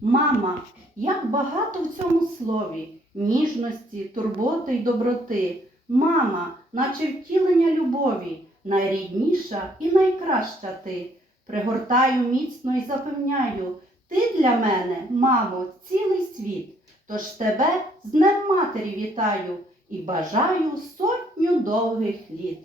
Мама, як багато в цьому слові ніжності, турботи й доброти. Мама, наче втілення любові, найрідніша і найкраща ти. Пригортаю міцно і запевняю, ти для мене, мамо, цілий світ. Тож тебе з Днем Матері вітаю і бажаю сотню довгих літ.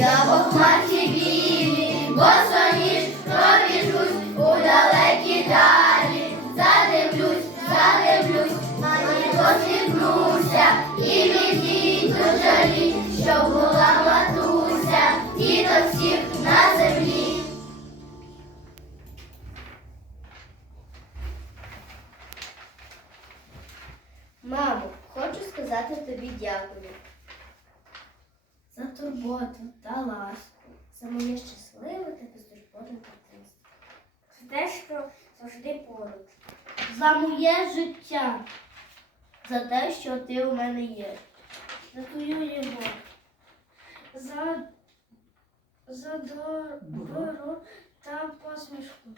Я по хмарці білій, босоніж пробіжусь у далекі далі, задивлюсь, задивлюсь, мамі посміхнуся і відійду жалі, що була матуся, діток всіх на землі. Мамо, хочу сказати тобі дякую. За турботу та ласку, за моє щасливе та безтурботне дитинство. За те, що завжди поруч. За моє життя. За те, що ти у мене є. За твою любов. За, за добро та посмішку.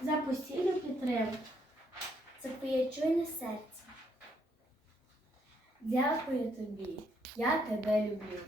За постійну підтримку. За твоє чуйне серце. Дякую тобі. Я тебе люблю.